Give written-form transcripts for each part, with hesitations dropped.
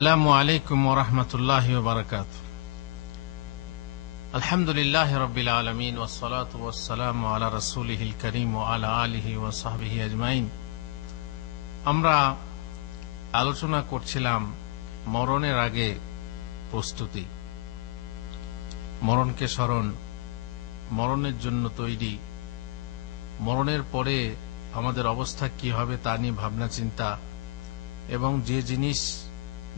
আসসালামু আলাইকুম ওয়া রাহমাতুল্লাহি ওয়া বারাকাতুহু। আলহামদুলিল্লাহি রাব্বিল আলামিন ওয়াস সালাতু ওয়াস সালামু আলা রাসূলিহিল কারীম ওয়া আলা আলিহি ওয়া সাহবিহি আজমাইন। আমরা আলোচনা করছিলাম মরণের আগে প্রস্তুতি, মরণকে স্মরণ, মরণের জন্য তৈরি, মরণের পরে আমাদের অবস্থা কি হবে তা নিয়ে ভাবনা চিন্তা, এবং যে জিনিস,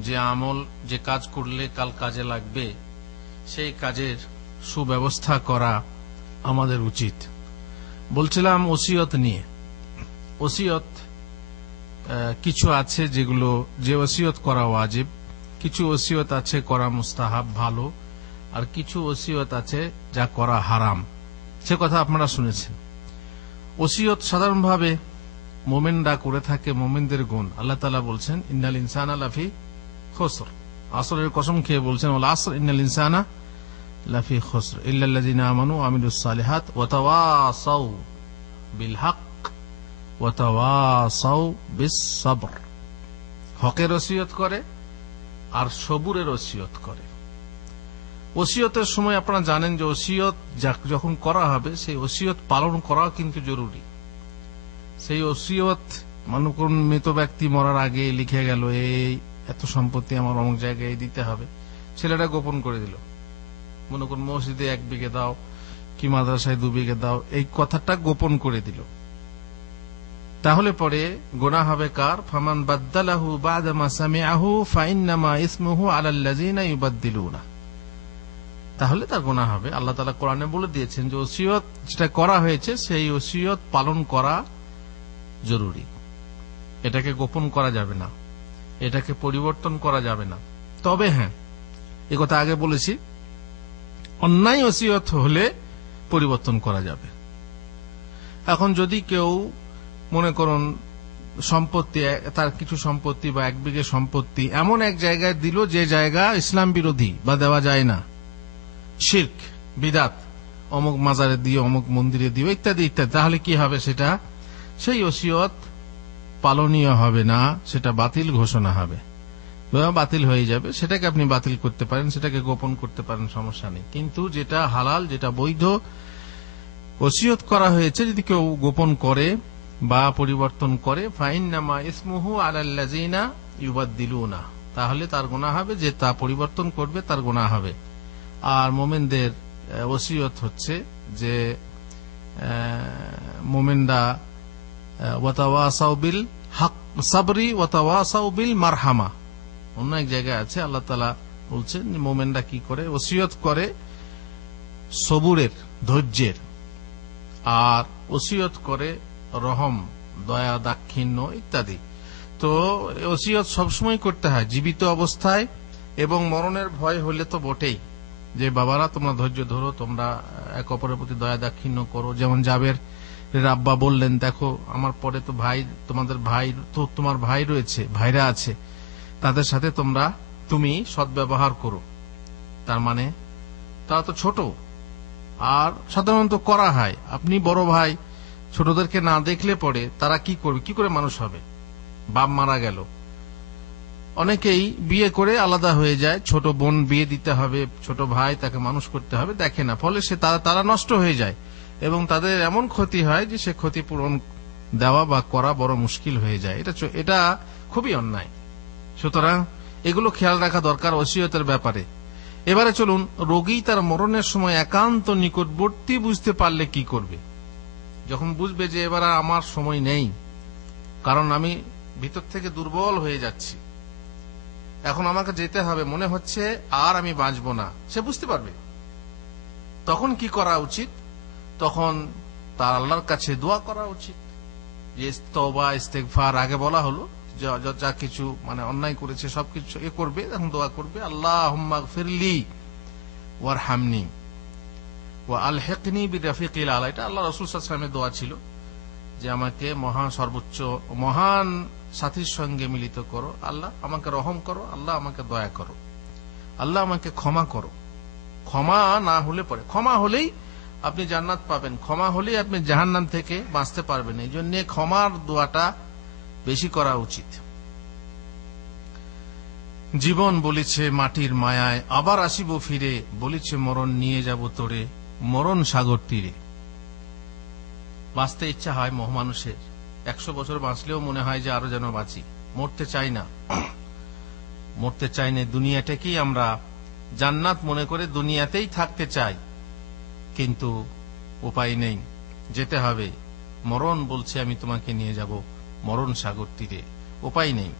যে আমল, যে কাজ করলে কাল কাজে লাগবে সেই কাজের সুব্যবস্থা করা আমাদের উচিত। বলছিলাম ওসিয়ত নিয়ে। ওসিয়ত কিছু আছে যেগুলো, যে ওসিয়ত করা ওয়াজিব, কিছু ওসিয়ত আছে করা মুস্তাহাব ভালো, আর কিছু ওসিয়ত আছে যা করা হারাম। সে কথা আপনারা শুনেছেন। ওসিয়ত সাধারণভাবে মোমেনরা করে থাকে, মোমেনদের গুণ। আল্লাহ তাআলা বলছেন ইন্নাল ইনসানা লাফি খুসর, আসরের কসম খেয়ে বলছেন ওয়াল আসর ইন্নাল ইনসানা লাফি খুসর ইল্লাল্লাযিনা আমানু ওয়া আমিলুস সালিহাত ওয়া তাওয়াসাউ বিল হক ওয়া তাওয়াসাউ বিস সবর। হকের ওসিয়ত করে আর সবুরের ওসিয়ত করে। ওসিয়তের সময় আপনারা জানেন যে ওসিয়ত যখন করা হবে সেই ওসিয়ত পালন করা কিন্তু জরুরি। সেই ওসিয়ত, মনে করুন মৃত ব্যক্তি মরার আগে লিখে গেল এই এত সম্পত্তি আমার অমুক জায়গায় দিতে হবে, ছেলেটা গোপন করে দিল, মনে করুন মসজিদে 1 বিঘে দাও কি মাদ্রাসায় 2 বিঘে দাও, এই কথাটা গোপন করে দিল, তাহলে পরে গুনাহ হবে কার? ফামান বাদদালাহু বা'দা মা সামিআহু ফাইন্নামা ইসমুহু আলাল্লাযিনা ইউবাদদিলুনা। তাহলে তার গুনাহ হবে। আল্লাহ তাআলা কোরআনে বলে দিয়েছেন যে ওসিয়ত যেটা করা হয়েছে সেই ওসিয়ত পালন করা জরুরি। এটাকে গোপন করা যাবে না, এটাকে পরিবর্তন করা যাবে না। তবে হ্যাঁ, এ কথা আগে বলেছি, অন্যায় ওসিয়ত হলে পরিবর্তন করা যাবে। এখন যদি কেউ মনে করুন সম্পত্তি, তার কিছু সম্পত্তি বা 1 বিঘে সম্পত্তি এমন এক জায়গায় দিল যে জায়গা ইসলাম বিরোধী বা দেওয়া যায় না, শিরক বিদাত, অমুক মাজারে দিও, অমুক মন্দিরে দিও, ইত্যাদি ইত্যাদি, তাহলে কি হবে? সেটা, সেই ওসিয়ত পালনীয় হবে না, সেটা বাতিল ঘোষণা হবে, বাতিল হয়ে যাবে। সেটাকে আপনি বাতিল করতে পারেন, সেটাকে গোপন করতে পারেন, সমস্যা নেই। কিন্তু যেটা হালাল, যেটা বৈধ ওসিয়ত করা হয়েছে, যদি কেউ গোপন করে বা পরিবর্তন করে, ফাইন্নামা ইসমুহু আলাল্লাযিনা ইউবাদদিলুনা, তাহলে তার গুনাহ হবে, যে তা পরিবর্তন করবে তার গুনাহ হবে। আর মোমেনদের ওসিয়ত হচ্ছে যে মোমেনরা ওয়াতাওয়াসাউ বিল হক সাবরি ওয়াতাওয়াসাউ বিল মারহামা। অন্য এক জায়গায় আছে আল্লাহ তাআলা বলছেন মোমেনরা কি করে? ওসিয়ত করে সবুরের, ধৈর্যের, আর ওসিয়ত করে রহম, দয়া, দাক্ষিণ্য ইত্যাদি। তো ওসিয়ত সবসময় করতে হয় জীবিত অবস্থায়, এবং মরণের ভয় হলে তো বটেই, যে বাবারা তোমরা ধৈর্য ধরো, তোমরা এক অপরের প্রতি দয়া দাক্ষিণ্য করো। যেমন জাবের আব্বা বললেন, দেখো আমার পরে তো ভাই, তোমাদের ভাই তো, তোমার ভাই রয়েছে, ভাইরা আছে, তাদের সাথে তুমি সদ্ব্যবহার করো। তার মানে তারা তো ছোট, আর সাধারণত করা হয়, আপনি বড় ভাই ছোটদেরকে না দেখলে পরে তারা কি করবে, কি করে মানুষ হবে? বাপ মারা গেল, অনেকেই বিয়ে করে আলাদা হয়ে যায়, ছোট বোন বিয়ে দিতে হবে, ছোট ভাই তাকে মানুষ করতে হবে, দেখে না, ফলে সে তারা নষ্ট হয়ে যায়, এবং তাদের এমন ক্ষতি হয় যে সে ক্ষতিপূরণ দেওয়া বা করা বড় মুশকিল হয়ে যায়। এটা খুবই অন্যায়। সুতরাং এগুলো খেয়াল রাখা দরকার ওসিয়তের ব্যাপারে। এবারে চলুন, রোগী তার মরণের সময় একান্ত নিকটবর্তী বুঝতে পারলে কি করবে? যখন বুঝবে যে এবার আর আমার সময় নেই, কারণ আমি ভিতর থেকে দুর্বল হয়ে যাচ্ছি, এখন আমাকে যেতে হবে, মনে হচ্ছে আর আমি বাঁচব না, সে বুঝতে পারবে, তখন কি করা উচিত? তখন তার আল্লাহর কাছে দোয়া করা উচিত। যে তওবা, ইস্তেগফার আগে বলা হলো, যা কিছু মানে অন্যায় করেছে সবকিছু এ করবে, তখন দোয়া করবে, আল্লাহুম্মা গফিরলি ওয়ারহামনি ওয়া আলহিকনি বিরফিকিল আলা। এটা আল্লাহ রাসূল সাল্লাল্লাহু আলাইহি ওয়াসাল্লামের দোয়া ছিল, যে আমাকে সর্বোচ্চ মহান সাথীর সঙ্গে মিলিত করো, আল্লাহ আমাকে রহম করো, আল্লাহ আমাকে দয়া করো, আল্লাহ আমাকে ক্ষমা করো। ক্ষমা না হলে পরে, ক্ষমা হলেই আপনি জান্নাত পাবেন, ক্ষমা হলেই আপনি জাহান্নাম থেকে বাঁচতে পারবেন। এই জন্য ক্ষমার দোয়াটা বেশি করা উচিত। জীবন বলিছে মাটির মায়ায়, আবার আসিব ফিরে, বলিছে মরণ নিয়ে যাব তোরে মরণ সাগর তীরে। বাঁচতে ইচ্ছা হয় মানুষের, 100 বছর বাঁচলেও মনে হয় যে আরো যেন বাঁচি। মরতে চাই না, মরতে চাই না। দুনিয়াটাকেই আমরা জান্নাত মনে করে দুনিয়াতেই থাকতে চাই, কিন্তু উপায় নেই, যেতে হবে। মরণ বলছে আমি তোমাকে নিয়ে যাব মরণ সাগর তীরে, উপায় নেই,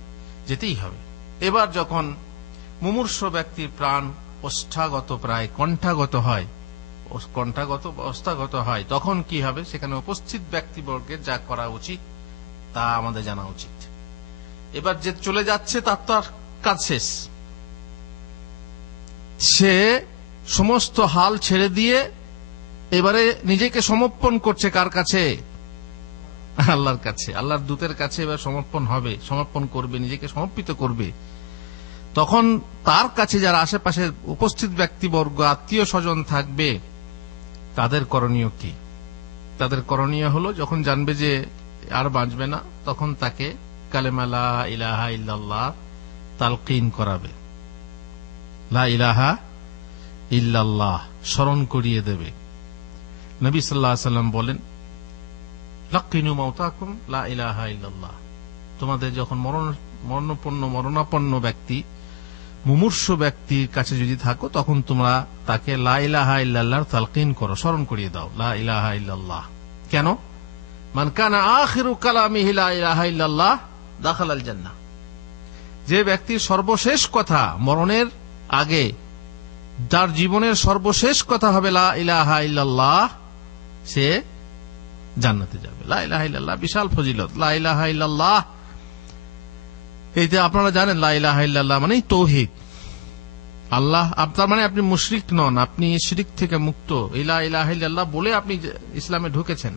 যেতেই হবে। এবার যখন মুমূর্ষ ব্যক্তির প্রাণ ওষ্ঠাগত, প্রায় কণ্ঠাগত হয়, অবস্থাগত হয়, তখন কি হবে? সেখানে উপস্থিত ব্যক্তিবর্গের যা করা উচিত তা আমাদের জানা উচিত। এবার যে চলে যাচ্ছে তার তো আর কাজ শেষ, সে সমস্ত হাল ছেড়ে দিয়ে এবারে নিজেকে সমর্পণ করছে কার কাছে? আল্লাহর কাছে, আল্লাহর দূতের কাছে এবার সমর্পণ হবে, সমর্পণ করবে, নিজেকে সমর্পিত করবে। তখন তার কাছে যারা আশেপাশে উপস্থিত ব্যক্তিবর্গ, আত্মীয় স্বজন থাকবে, তাদের করণীয় কি? তাদের করণীয় হলো, যখন জানবে যে আর বাঁচবে না, তখন তাকে কালেমা লা ইলাহা ইল্লাল্লাহ তালকিন করাবে। লা ইলাহা ইল্লাল্লাহ স্মরণ করিয়ে দেবে। নবী সাল্লাল্লাহু আলাইহি ওয়াসাল্লাম বলেন, লাকিনু মাউতাকুম লা ইলাহা ইল্লাল্লাহ। তোমাদের যখন মরণাপন্ন ব্যক্তি, মুমূর্ষ ব্যক্তির কাছে যদি থাকো, তখন তোমরা তাকে লা ইলাহা ইল্লাল্লাহর তালকিন করো, স্মরণ করিয়ে দাও লা ইলাহা ইল্লাল্লাহ। কেন? মান কানা আখিরু কালামিহি লা ইলাহা ইল্লাল্লাহ দাখালাল জান্নাহ। যে ব্যক্তির সর্বশেষ কথা মরণের আগে, যার জীবনের সর্বশেষ কথা হবে লা ইলাহা ইল্লাল্লাহ, সে জান্নাতে যাবে। লা ইলাহা ইল্লাল্লাহ বিশাল ফজিলত। লা ইলাহা ইল্লাল্লাহ, এইটা আপনারা জানেন, লা ইলাহা ইল্লাল্লাহ মানে তাওহীদ। আল্লাহ, আপনার মানে আপনি মুশরিক নন, আপনি শিরক থেকে মুক্ত। এই লা ইলাহা ইল্লাল্লাহ বলে আপনি ইসলামে ঢুকেছেন।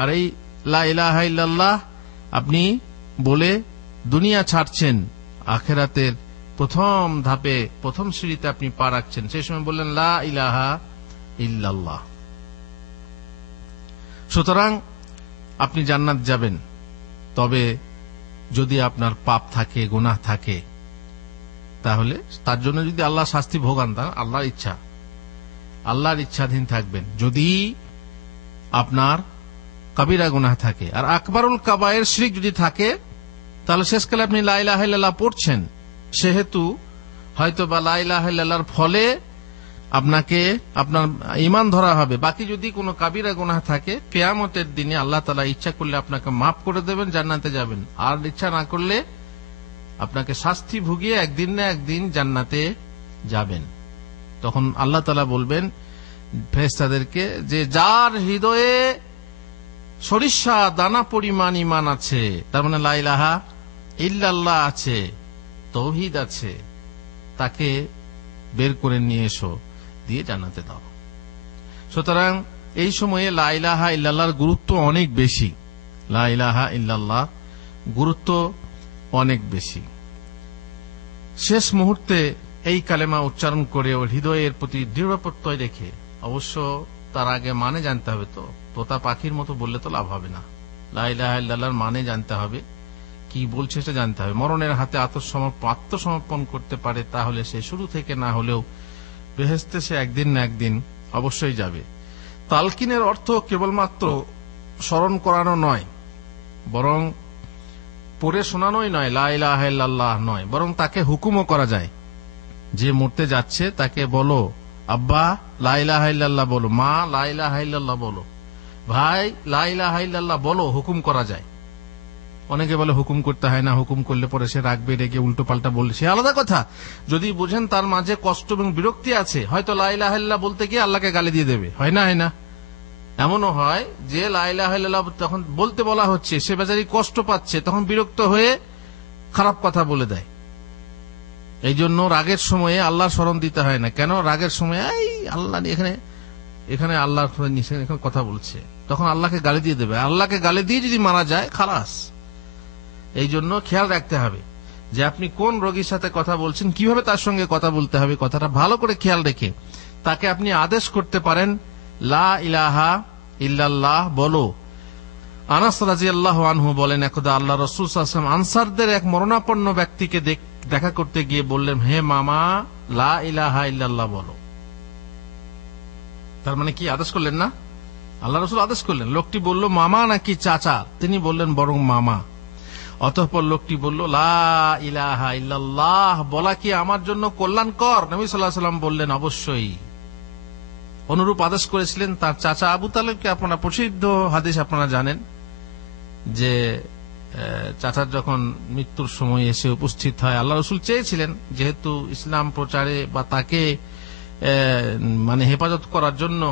আর এই লা ইলাহা ইল্লাল্লাহ আপনি বলে দুনিয়া ছাড়ছেন, আখিরাতের প্রথম ধাপে, প্রথম সিঁড়িতে আপনি পা রাখছেন। সেই সময় বললেন লা ইলাহা ইল্লাল্লাহ। সুতরাং আপনি জান্নাত যাবেন, তবে যদি আপনার পাপ থাকে, গুনাহ থাকে, তাহলে তার জন্য যদি আল্লাহ শাস্তি ভোগান, তা আল্লাহর ইচ্ছা, আল্লাহর ইচ্ছাধীন থাকবেন। যদি আপনার কবিরা গুনাহ থাকে আর আকবরুল কাবায়ের শিরক যদি থাকে, তাহলে শেষকালে আপনি লা ইলাহা ইল্লাল্লাহ পড়ছেন, সেহেতু হয়তো বা লা ইলাহা ইল্লাল্লাহর ফলে আপনাকে আপনার ঈমান ধরা হবে। বাকি যদি কোনো কাবিরা গুনাহ থাকে, কিয়ামতের দিনে আল্লাহ তাআলা ইচ্ছা করলে আপনাকে মাফ করে দেবেন, জান্নাতে যাবেন। আর ইচ্ছা না করলে আপনাকে শাস্তি ভুগিয়ে একদিন না একদিন জান্নাতে যাবেন। তখন আল্লাহ তাআলা বলবেন ফেরেশতাদেরকে যে যার হৃদয়ে সরিষা দানা পরিমাণ ঈমান আছে, তার মানে লা ইলাহা ইল্লাল্লাহ আছে, তাওহীদ আছে, তাকে বের করে নিয়ে এসো, দিয়ে জান্নাতে দাও। সুতরাং এই সময়ে লা ইলাহা ইল্লাল্লাহর গুরুত্ব অনেক বেশি। লা ইলাহা ইল্লাল্লাহ গুরুত্ব অনেক বেশি। শেষ মুহূর্তে এই কালেমা উচ্চারণ করে ও হৃদয়ের প্রতি দৃঢ় প্রত্যয় রেখে, অবশ্য তার আগে মানে জানতে হবে। তো তোতা পাখির মতো বললে তো লাভ হবে না। লা ইলাহা ইল্লাল্লাহর মানে জানতে হবে, কি বলছে সেটা জানতে হবে। মরণের হাতে আত্মসমর্পণ করতে পারে, তাহলে সে শুরু থেকে না হলেও বেহেশতে সে একদিন না একদিন অবশ্যই যাবে। তালকিনের অর্থ কেবলমাত্র স্মরণ করানো নয়, বরং পড়ে শোনানোই নয়, লা ইলাহা ইল্লাল্লাহ নয়, বরং তাকে হুকুমও করা যায়। যে মরতে যাচ্ছে তাকে বলো, আব্বা লা ইলাহা ইল্লাল্লাহ বলো, মা লা ইলাহা ইল্লাল্লাহ বলো, ভাই লা ইলাহা ইল্লাল্লাহ বলো, হুকুম করা যায়। অনেকে বলে হুকুম করতে হয় না, হুকুম করলে পরে সে রাগবে, রেগে উল্টো পাল্টা বললে সে আলাদা কথা। যদি বুঝেন তার মাঝে কষ্ট এবং বিরক্তি আছে, হয়তো লা ইলাহা ইল্লাল্লাহ বলতে গিয়ে আল্লাহকে গালি দিয়ে দেবে, হয় না? হয় না? এমনও হয় যে লা ইলাহা ইল্লাল্লাহ তখন বলতে বলা হচ্ছে, সে বেচারি কষ্ট পাচ্ছে, তখন বিরক্ত হয়ে খারাপ কথা বলে দেয়। এই জন্য রাগের সময়ে আল্লাহর স্মরণ দিতে হয় না। কেন? রাগের সময় এই আল্লাহ এখানে আল্লাহর কথা বলছে, তখন আল্লাহকে গালি দিয়ে দেবে। আল্লাহকে গালি দিয়ে যদি মারা যায়, খালাস। এই জন্য খেয়াল রাখতে হবে যে আপনি কোন রোগীর সাথে কথা বলছেন, কিভাবে তার সঙ্গে কথা বলতে হবে, কথাটা ভালো করে খেয়াল রেখে তাকে আপনি আদেশ করতে পারেন, লা ইলাহা ইল্লাল্লাহ বলো। আনাস রাদিয়াল্লাহু আনহু বলেন, একদা আল্লাহ রাসূল সাল্লাল্লাহু আলাইহি ওয়াসাল্লাম আনসারদের এক মরণাপন্ন ব্যক্তিকে দেখা করতে গিয়ে বললেন, হে মামা, লা ইলাহা ইল্লাল্লাহ বলো। তার মানে কি আদেশ করলেন না? আল্লাহ রাসূল আদেশ করলেন। লোকটি বলল, মামা নাকি চাচা? তিনি বললেন, বরং মামা। অতঃপর লোকটি বলল, লা ইলাহা ইল্লাল্লাহ বলা কি আমার জন্য কল্যাণকর? নবী সাল্লাল্লাহু আলাইহি ওয়াসাল্লাম বললেন, অবশ্যই। অনুরূপ আদেশ করেছিলেন তার চাচা আবু তালেবকে। আপনারা প্রসিদ্ধ হাদিস আপনারা জানেন যে চাচার যখন মৃত্যুর সময় এসে উপস্থিত হয়, আল্লাহ রাসূল চেয়েছিলেন যেহেতু ইসলাম প্রচারে বা তাকে মানে হেফাজত করার জন্য,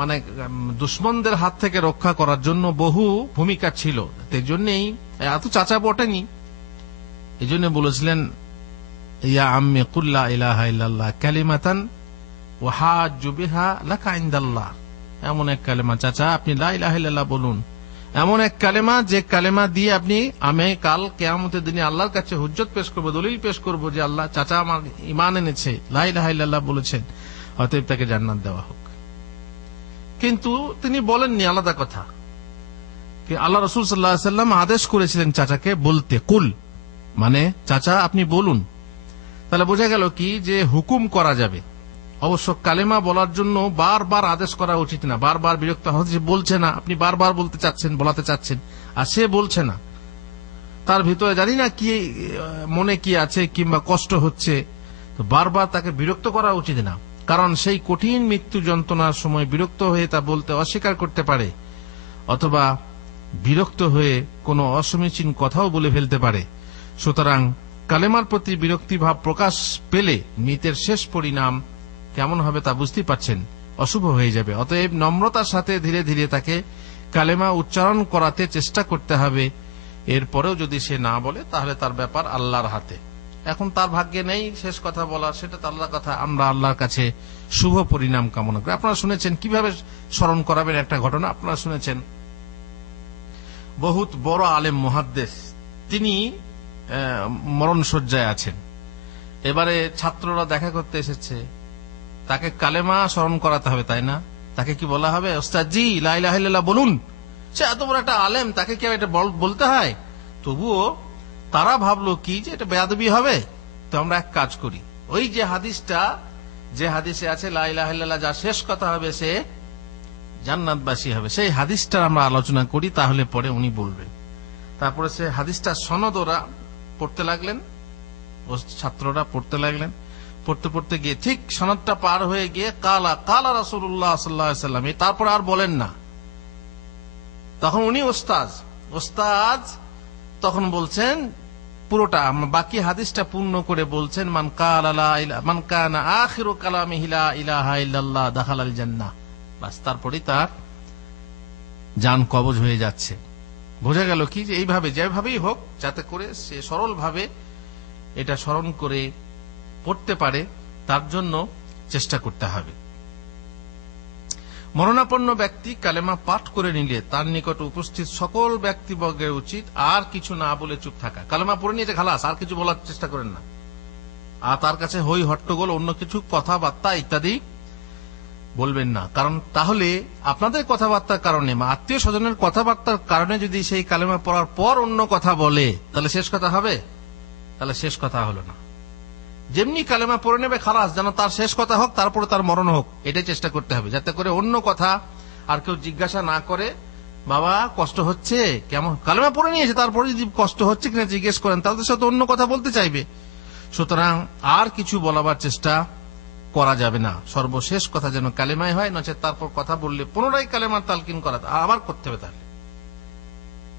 মানে দুশ্মনদের হাত থেকে রক্ষা করার জন্য বহু ভূমিকা ছিল, এই জন্যই এত চাচা বটেনি। এই জন্য বলেছিলেন, ইয়া আম্মি কুল লা ইলাহা ইল্লাল্লাহ কালিমাতান ওয়া হাজ্জু বিহা লাকা ইনদাল্লাহ। এমন এক কালেমা চাচা, আপনি লা ইলাহা ইল্লাল্লাহ বলুন। এমন এক কালেমা যে কালেমা দিয়ে আপনি আমি কাল কিয়ামতের দিনে আল্লাহর কাছে হুজ্জত পেশ করব, দলিল পেশ করব যে আল্লাহ চাচা আমার ঈমান এনেছে, লা ইলাহা ইল্লাল্লাহ বলেছেন, অতএব তাকে জান্নাত দেওয়া হোক। কিন্তু তিনি বলেননি, আলাদা কথা। আল্লাহ রাসূল সাল্লাল্লাহু আলাইহি ওয়াসাল্লাম আদেশ করেছিলেন চাচাকে বলতে, কুল মানে চাচা আপনি বলুন। তাহলে বোঝা গেল কি যে হুকুম করা যাবে। অবশ্য কালেমা বলার জন্য বারবার আদেশ করা উচিত না। বারবার বিরক্ত হচ্ছে, বলছে না, আপনি বারবার বলতে চাচ্ছেন, বলাতে চাচ্ছেন, আর সে বলছে না, তার ভিতরে জানি না কি মনে কি আছে কিংবা কষ্ট হচ্ছে, তো বারবার তাকে বিরক্ত করা উচিত না। কারণ সেই কঠিন মৃত্যু যন্ত্রণার সময় বিরক্ত হয়ে তা বলতে অস্বীকার করতে পারে, অথবা বিরক্ত হয়ে কোনো অসমীচীন কথাও বলে ফেলতে পারে। সুতরাং কালেমার প্রতি বিরক্তিভাব প্রকাশ পেলে মৃতের শেষ পরিণাম কেমন হবে তা বুঝতেই পারছেন, অশুভ হয়ে যাবে। অতএব নম্রতার সাথে ধীরে ধীরে তাকে কালেমা উচ্চারণ করাতে চেষ্টা করতে হবে। এরপরেও যদি সে না বলে তাহলে তার ব্যাপার আল্লাহর হাতে। এখন তার ভাগ্যে নেই শেষ কথা বলার, সেটা তো আল্লাহর কথা। আমরা আল্লাহর কাছে শুভ পরিণাম কামনা করি। আপনারা শুনেছেন কিভাবে স্মরণ করাবেন একটা ঘটনা। আপনারা শুনেছেন বহুত বড় আলেম মুহাদ্দিস, তিনি মরণশয্যায় আছেন। এবারে ছাত্ররা দেখা করতে এসেছে, তাকে কালেমা স্মরণ করাতে হবে, তাই না? তাকে কি বলা হবে, ওস্তাদ জি লা ইলাহা ইল্লাল্লাহ বলুন? সে এত বড় একটা আলেম, তাকে কি এটা বলতে হয়? তবুও তারা ভাবলো কি যে এটা বেয়াদবি হবে। তো আমরা এক কাজ করি, ওই যে হাদিসটা, যে হাদিসে আছে লা ইলাহা ইল্লাল্লাহ যা শেষ কথা হবে সে জান্নাতবাসী হবে, সেই হাদিসটা আমরা আলোচনা করি, তাহলে পরে উনি বলবেন। তারপরে সে হাদিসটা সনদ ওরা পড়তে লাগলেন, ছাত্ররা পড়তে লাগলেন। পড়তে পড়তে গিয়ে ঠিক সনদটা পার হয়ে গিয়ে কালা কালা রাসূলুল্লাহ সাল্লাল্লাহু আলাইহি ওয়াসাল্লাম, তারপর আর বলেন না। তখন উনি ওস্তাদ তখন বলছেন পুরোটা, বাকি হাদিসটা পূর্ণ করে বলছেন, মান কানা আখিরু কালামিহি লা ইলাহা ইল্লাল্লাহ দাখালাল জান্নাহ। বাস, তারপরেই তার জান কবজ হয়ে যাচ্ছে। বোঝা গেল কি যে এইভাবে যেভাবেই হোক যাতে করে সে সরল ভাবে এটা স্মরণ করে পড়তে পারে, তার জন্য চেষ্টা করতে হবে। মরণাপন্ন ব্যক্তি কালেমা পাঠ করে নিলে তার নিকট উপস্থিত সকল ব্যক্তিবর্গের উচিত আর কিছু না বলে চুপ থাকা। কালেমা পড়ে নিয়েছে, খালাস, আর কিছু বলার চেষ্টা করেন না। আর তার কাছে হই হট্টগোল, অন্য কিছু কথাবার্তা ইত্যাদি বলবেন না। কারণ তাহলে আপনাদের কথাবার্তার কারণে, আত্মীয় স্বজনের কথাবার্তার কারণে যদি সেই কালেমা পড়ার পর অন্য কথা বলে, তাহলে শেষ কথা হবে? তাহলে শেষ কথা হলো না। যেমনি কালেমা পড়ে নেবে, খালাস, যেন তার শেষ কথা হোক, তারপরে তার মরণ হোক, এটাই চেষ্টা করতে হবে, যাতে করে অন্য কথা আর কেউ জিজ্ঞাসা না করে, বাবা কষ্ট হচ্ছে কেমন, কালেমা পড়ে নিয়েছে, তারপরে যদি কষ্ট হচ্ছে কিনা জিজ্ঞেস করেন, তাহলে সে তো অন্য কথা বলতে চাইবে। সুতরাং আর কিছু বলাবার চেষ্টা করা যাবে না। সর্বশেষ কথা যেন কালেমাই হয়, নচেত তারপর কথা বললে পুনরায় কালেমার তালকিন করা আবার করতে হবে, তাহলে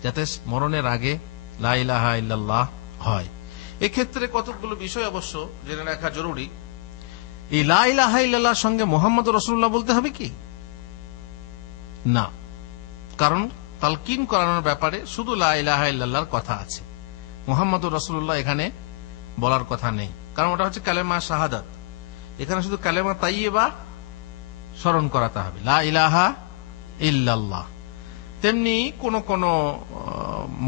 যাতে মরণের আগে লা ইলাহা ইল্লাল্লাহ হয়। এক্ষেত্রে কতগুলো বিষয় অবশ্য জেনে রাখা জরুরি। এই লা ইলাহা ইল্লাল্লাহর সঙ্গে মুহাম্মদুর রাসূলুল্লাহ বলতে হবে কি না? কারণ তালকিন করানোর ব্যাপারে শুধু লা ইলাহা ইল্লাল্লাহর কথা আছে, মুহাম্মদুর রাসূলুল্লাহ এখানে বলার কথা নেই। কারণ ওটা হচ্ছে কালেমা শাহাদাত। এখানে শুধু কালেমা তাইয়্যিবা স্মরণ করাতে হবে, লা ইলাহা ইল্লাল্লাহ। তেমনি কোন কোন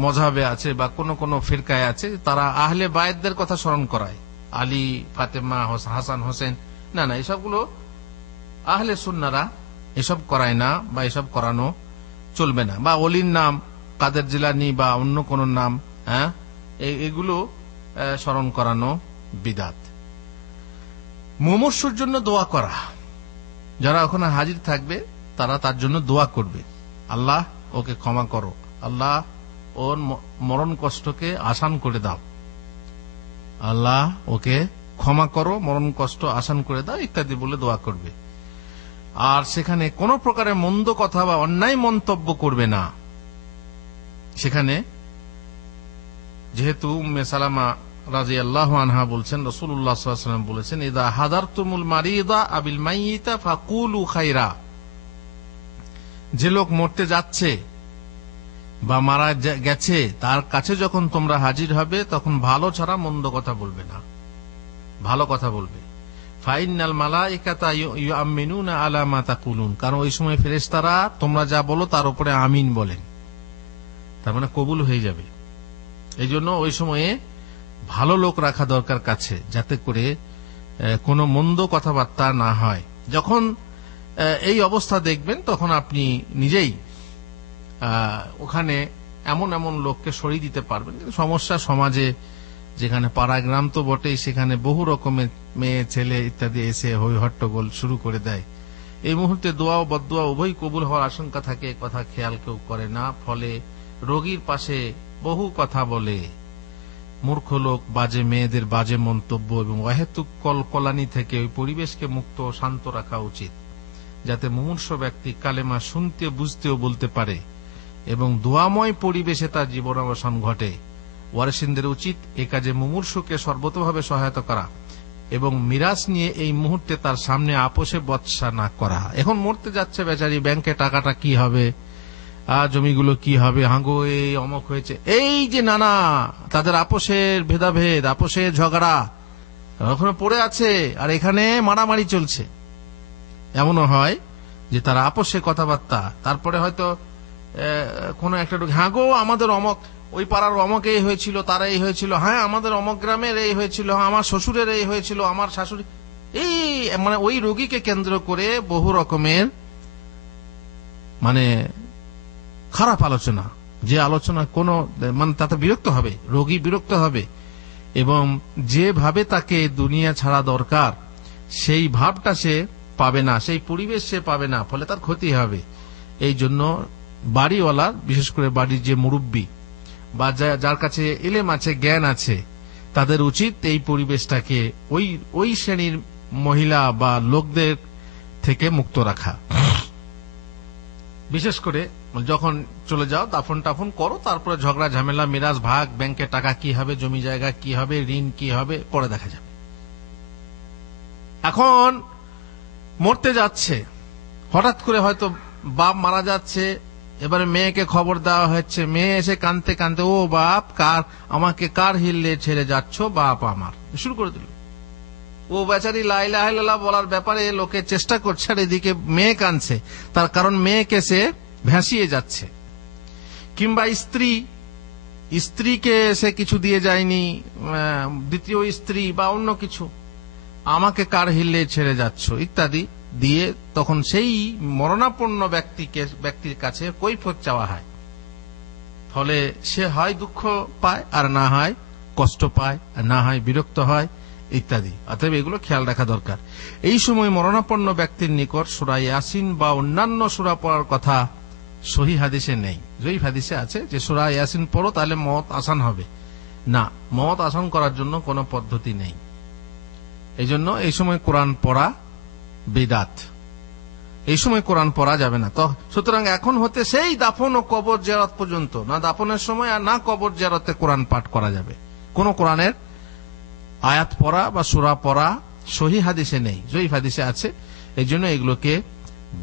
মযহাবে আছে বা কোন কোন ফিরকায় আছে, তারা আহলে বায়তদের কথা স্মরণ করায়, আলী, ফাতেমা, হাসান, হোসেন। না, এসবগুলো আহলে সুন্নাহরা এসব করায় না, বা এসব করানো চলবে না। বা অলির নাম কাদের জিলানী বা অন্য কোন নাম, এগুলো স্মরণ করানো বিদাত। মুমূর্ষুর জন্য দোয়া করা, যারা ওখানে হাজির থাকবে তারা তার জন্য দোয়া করবে, আল্লাহ ওকে ক্ষমা করো, আল্লাহ ওর মরণ কষ্টকে আসান করে দাও, আল্লাহ ওকে ক্ষমা করো, মরণ কষ্ট আসান করে দাও ইত্যাদি বলে দোয়া করবে। আর সেখানে কোন প্রকারের মন্দ কথা বা অন্যায় মন্তব্য করবে না। সেখানে যেহেতু উম্মে সালামা রাদিয়াল্লাহু আনহা বলছেন, রাসূলুল্লাহ সাল্লাল্লাহু আলাইহি ওয়াসাল্লাম বলেছেন, ইযা হাদারতুমুল মারিদা আবিল মাইয়িতা ফাকুলু খায়রা, যে লোক মরতে যাচ্ছে বা মারা গেছে তার কাছে যখন তোমরা হাজির হবে তখন ভালো ছাড়া মন্দ কথা বলবে না, ভালো কথা বলবে। ফাইনাল মালাইকাতা ইউআমিনুনা আলা মা তাকুলুন, কারণ ওই সময় ফেরেশতারা তোমরা যা বলো তার উপরে আমিন বলেন, তার মানে কবুল হয়ে যাবে। এই জন্য ওই সময়ে ভালো লোক রাখা দরকার কাছে, যাতে করে কোনো মন্দ কথাবার্তা না হয়। যখন এই অবস্থা দেখবেন তখন আপনি নিজেই ওখানে এমন এমন লোককে সরিয়ে দিতে পারবেন। সমস্যা সমাজে, যেখানে পাড়া গ্রাম তো বটেই, সেখানে বহু রকমের মেয়ে ছেলে ইত্যাদি এসে হই হট্টগোল শুরু করে দেয়। এই মুহূর্তে দোয়া ও বদদোয়া উভয় কবুল হওয়ার আশঙ্কা থাকে, কথা খেয়াল কেউ করে না। ফলে রোগীর পাশে বহু কথা বলে, মূর্খ লোক, বাজে মেয়েদের বাজে মন্তব্য এবং অহেতুক কলকলানি থেকে ওই পরিবেশকে মুক্ত ও শান্ত রাখা উচিত, যাতে মুমূর্ষ ব্যক্তি কালেমা শুনতে বুঝতে ও বলতে পারে এবং দোয়াময় পরিবেশে তার জীবনাবসান ঘটে। ওয়ারিসিনদের উচিত এ কাজে মুমূর্ষকে সর্বতোভাবে সহায়তা করা এবং মিরাস নিয়ে এই মুহূর্তে তার সামনে আপোষে বৎসা না করা। এখন মরতে যাচ্ছে বেচারি, ব্যাংকে টাকাটা কি হবে, জমিগুলো কি হবে, হাঙ্গো এই অমক হয়েছে, এই যে নানা তাদের আপোষের ভেদাভেদ, আপোষের ঝগড়া ওখানে পড়ে আছে, আর এখানে মারামারি চলছে। এমনও হয় যে তারা আপোষে কথাবার্তা, তারপরে হয়তো কোন একটা হ্যাঁ গো আমাদের অমক, ওই পাড়ার অমক এই হয়েছিল, তারা এই হয়েছিল, হ্যাঁ আমাদের অমক গ্রামের এই হয়েছিল, আমার শ্বশুরের এই হয়েছিল, আমার শাশুড়ি, এই মানে ওই রোগীকে কেন্দ্র করে বহু রকমের মানে খারাপ আলোচনা, যে আলোচনা কোনো মানে তাতে বিরক্ত হবে, রোগী বিরক্ত হবে এবং যেভাবে তাকে দুনিয়া ছাড়া দরকার সেই ভাবটা সে পাবে না, সেই পরিবেশ সে পাবে না, ফলে তার ক্ষতি হবে। এই জন্য বাড়িওয়ালা, বিশেষ করে বাড়ির যে মুরব্বী বা যার কাছে ইলম আছে, জ্ঞান আছে, তাদের উচিত এই পরিবেশটাকে ওই শ্রেণীর মহিলা বা লোকদের থেকে মুক্ত রাখা। বিশেষ করে যখন চলে যাও দাফন টাফন করো, তারপরে ঝগড়া ঝামেলা, মিরাজ ভাগ, ব্যাংকে টাকা কি হবে, জমি জায়গা কি হবে, ঋণ কি হবে, পরে দেখা যাবে। এখন মরতে যাচ্ছে, হঠাৎ করে হয়তো বাপ মারা যাচ্ছে, এবারে মেয়েকে খবর দেওয়া হচ্ছে, মেয়ে এসে কাঁদতে কাঁদতে, ও বাপ আমাকে কার হিল্লে ছেড়ে যাচ্ছ, বাপ আমার, শুরু করে দিল। ও বেচারি লা ইলাহা ইল্লাল্লাহ বলার ব্যাপারে লোকে চেষ্টা করছে, আর এদিকে মেয়ে কাঁদছে, তার কারণ মেয়েকে সে ভাসিয়ে যাচ্ছে। কিংবা স্ত্রীকে সে কিছু দিয়ে যায়নি, দ্বিতীয় স্ত্রী বা অন্য কিছু, আমাকে কার হিল্লে ছেড়ে যাচ্ছ ইত্যাদি দিয়ে তখন সেই মরণাপন্ন ব্যক্তির কাছে কৈফিয়ত চাওয়া হয়। ফলে সে হয় দুঃখ পায়, আর না হয় কষ্ট পায়, আর না হয় বিরক্ত হয় ইত্যাদি। অতএব এগুলো খেয়াল রাখা দরকার। এই সময় মরণাপন্ন ব্যক্তির নিকট সূরা ইয়াসিন বা অন্যান্য সূরা পড়ার কথা সহিহ হাদিসে নেই। জয়ীফ হাদিসে আছে যে সূরা ইয়াসিন পড়ো তাহলে মওত আসান হবে, না, মওত আসান করার জন্য কোনো পদ্ধতি নেই। এই জন্য এই সময় কোরআন পড়া বিদআত, এই সময় কোরআন পড়া যাবে না। তো সুতরাং এখন হতে সেই দাফন ও কবর জিয়ারত পর্যন্ত, না দাফনের সময় আর না কবর জিয়ারতে কোরআন পাঠ করা যাবে। কোন কোরআনের আয়াত পড়া বা সূরা পড়া সহিহ হাদিসে নেই, জয়ীফ হাদিসে আছে। এই জন্য এগুলোকে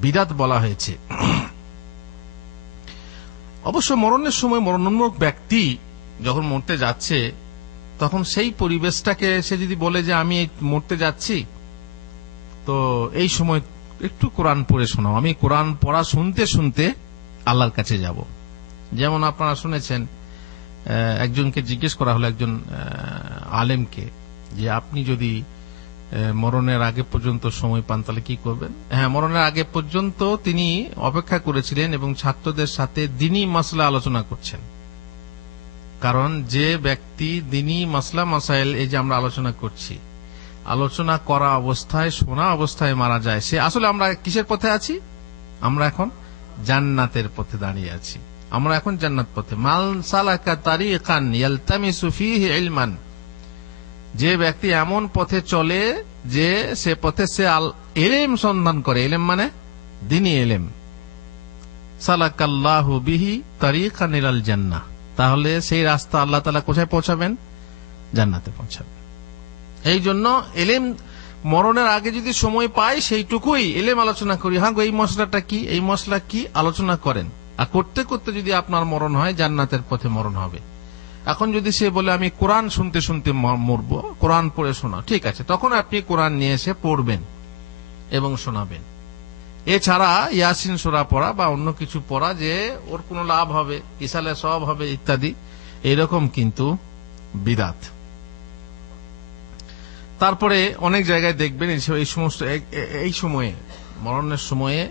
বিদআত বলা হয়েছে। অবশ্য মরণের সময় মরণোন্মুখ ব্যক্তি যখন মরতে যাচ্ছে তখন সেই পরিবেশটাকে সে যদি বলে যে আমি মরতে যাচ্ছি, তো এই সময় একটু কোরআন পড়ে শোনাও, আমি কোরআন পড়া শুনতে শুনতে আল্লাহর কাছে যাব। যেমন আপনারা শুনেছেন, একজনকে জিজ্ঞেস করা হলো, একজন আলেমকে, যে আপনি যদি মরণের আগে পর্যন্ত সময় পান তাহলে কি করবেন? হ্যাঁ, মরণের আগে পর্যন্ত তিনি অপেক্ষা করেছিলেন এবং ছাত্রদের সাথে দ্বীনি মাসলা আলোচনা করছেন। কারণ যে ব্যক্তি দ্বীনি মাসলা মাসাইল এই যে আমরা আলোচনা করছি, আলোচনা করা অবস্থায়, শোনা অবস্থায় মারা যায়, সে আসলে আমরা কিসের পথে আছি? আমরা এখন জান্নাতের পথে দাঁড়িয়ে আছি। আমরা এখন জান্নাত পথে। মান সালাকা তারিকান ইয়ালতামিসু ফীহি ইলমান, যে ব্যক্তি এমন পথে চলে যে সে পথে সে ইলম সন্ধান করে, ইলম মানে দ্বীনি ইলম, সালাকাল্লাহু বিহি তারিকান ইলাল জান্নাহ, তাহলে সেই রাস্তা আল্লাহ তাআলা কোথায় পৌঁছাবেন? জান্নাতে পৌঁছাবেন। এই জন্য ইলম মরণের আগে যদি সময় পাই সেইটুকুই ইলম আলোচনা করি। হ্যাঁ, এই মশলাটা কি, এই মশলা কি, আলোচনা করেন। আর করতে করতে যদি আপনার মরণ হয়, জান্নাতের পথে মরণ হবে। এখন যদি সে বলে আমি কোরআন শুনতে শুনতে মরবো, কোরআন পড়ে শোনা, ঠিক আছে, তখন আপনি কোরআন নিয়ে এসে পড়বেন এবং শোনাবেন। এছাড়া ইয়াসিন সূরা পড়া বা অন্য কিছু পড়া যে ওর কোনো লাভ হবে, ইসালে সওয়াব হবে ইত্যাদি, এরকম কিন্তু বিদআত। তারপরে অনেক জায়গায় দেখবেন এই সমস্ত এই সময়ে, মরণের সময়ে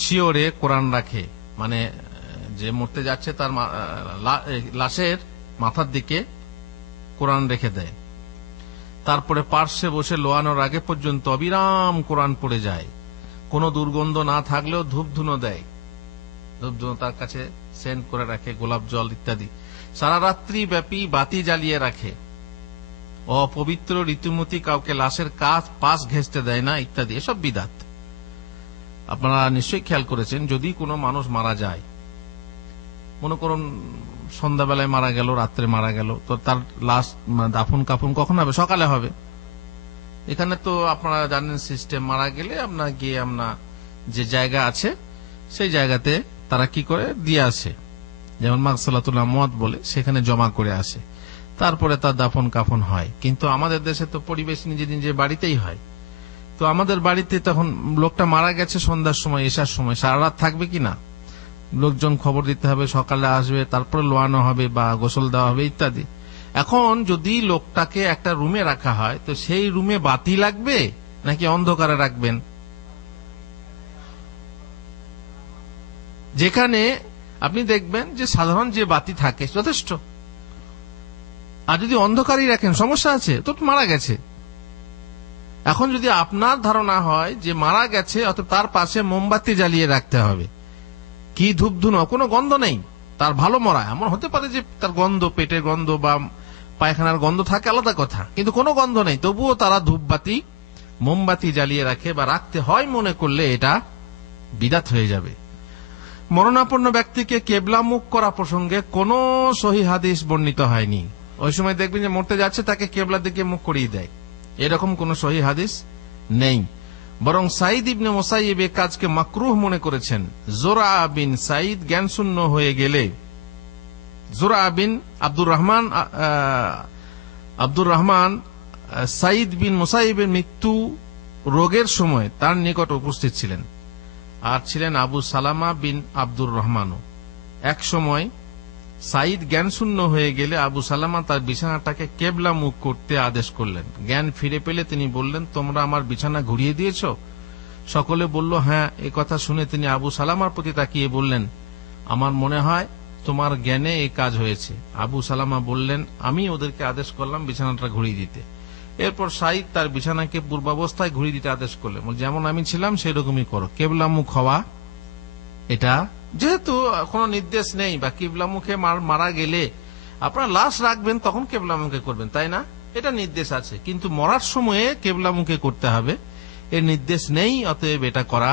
শিওরে কোরআন রাখে, মানে যে মরতে যাচ্ছে তার লাশের মাথার দিকে কোরআন রেখে দেয়। তারপরে পার্শ্বে বসে লোয়ানোর আগে পর্যন্ত অবিরাম কোরআন পড়ে যায়। কোনো দুর্গন্ধ না থাকলেও ধূপধুনো দেয়, ধূপধুনো তার কাছে সেন্ড করে রাখে, গোলাপ জল ইত্যাদি। সারা রাত্রি ব্যাপী বাতি জ্বালিয়ে রাখে। অপবিত্র রীতিমতি কাউকে লাশের পাশ ঘেঁষতে দেয় না ইত্যাদি, এসব বিদআত। আপনারা নিশ্চয়ই খেয়াল করেছেন, যদি কোনো মানুষ মারা যায়, মনে করুন সন্ধ্যাবেলায় মারা গেল, রাত্রে মারা গেল, তো তার লাশ দাফন কাফন কখন হবে? সকালে হবে। এখানে তো আপনারা জানেন সিস্টেম, মারা গেলে আপনার গিয়ে আপনার যে জায়গা আছে সেই জায়গাতে তারা কি করে দিয়ে আসে, যেমন মাগসালাতুল আমওয়াত বলে, সেখানে জমা করে আসে, তারপরে তার দাফন কাফন হয়। কিন্তু আমাদের দেশে তো পরিবেশ নিজে নিজে বাড়িতেই হয়। তো আমাদের বাড়িতে তখন লোকটা মারা গেছে সন্ধ্যার সময়, এশার সময়, সারা রাত থাকবে কিনা, লোকজন খবর দিতে হবে, সকালে আসবে, তারপরে লোয়ানো হবে বা গোসল দেওয়া হবে ইত্যাদি। এখন যদি লোকটাকে একটা রুমে রাখা হয়, তো সেই রুমে বাতি লাগবে নাকি অন্ধকারে রাখবেন? যেখানে আপনি দেখবেন যে সাধারণ যে বাতি থাকে যথেষ্ট। আর যদি অন্ধকারই রাখেন, সমস্যা আছে, তো মারা গেছে। এখন যদি আপনার ধারণা হয় যে মারা গেছে, অত তার পাশে মোমবাতি জ্বালিয়ে রাখতে হবে, কি ধূপধুনো, কোনো গন্ধ নেই, তার ভালো মরা। এমন হতে পারে যে তার গন্ধ, পেটের গন্ধ বা পায়খানার গন্ধ থাকে, আলাদা কথা, কিন্তু কোনো গন্ধ নেই, তবুও তারা ধূপবাতি মোমবাতি জ্বালিয়ে রাখে বা রাখতে হয় মনে করলে এটা বিদআত হয়ে যাবে। মরণাপন্ন ব্যক্তিকে কেবলা মুখ করা প্রসঙ্গে কোন সহিহ হাদিস বর্ণিত হয়নি। ওই সময় দেখবেন যে মরতে যাচ্ছে, তাকে কেবলার দিকে মুখ করিয়ে দেয়, এরকম কোন সহিহ হাদিস নেই। বরং সাঈদ ইবনে মুসাইয়্যিব এই কাজকে মাকরুহ মনে করেছেন। জোরা বিন সাঈদ জ্ঞানশূন্য হয়ে গেলে, জোরা বিন আব্দুর রহমান সাঈদ বিন মুসাইয়্যিবের মৃত্যু রোগের সময় তার নিকট উপস্থিত ছিলেন, আর ছিলেন আবু সালামা বিন আব্দুর রহমানও। এক সময় সাঈদ জ্ঞানশূন্য হয়ে গেলে আবু সালামা তার বিছানাটাকে কেবলা মুখ করতে আদেশ করলেন। জ্ঞান ফিরে পেলে তিনি বললেন, তোমরা আমার বিছানা ঘুরিয়ে দিয়েছ? সকলে বলল, হ্যাঁ। এ কথা শুনে তিনি আবু সালামার প্রতি তাকিয়ে বললেন, আমার মনে হয় তোমার জ্ঞানে এই কাজ হয়েছে। আবু সালামা বললেন, আমি ওদেরকে আদেশ করলাম বিছানাটা ঘুরিয়ে দিতে। এরপর সাঈদ তার বিছানাকে পূর্বাবস্থায় ঘুরিয়ে দিতে আদেশ করলেন, যেমন আমি ছিলাম সেরকমই করো। কেবলা মুখ হওয়া, এটা যেহেতু কোনো নির্দেশ নেই, বা কিবলা মুখে মারা গেলে আপনারা লাশ রাখবেন তখন কেবলা মুখে করবেন, তাই না? এটা নির্দেশ আছে, কিন্তু মরার সময়ে কেবলা মুখে করতে হবে এর নির্দেশ নেই, অতএব এটা করা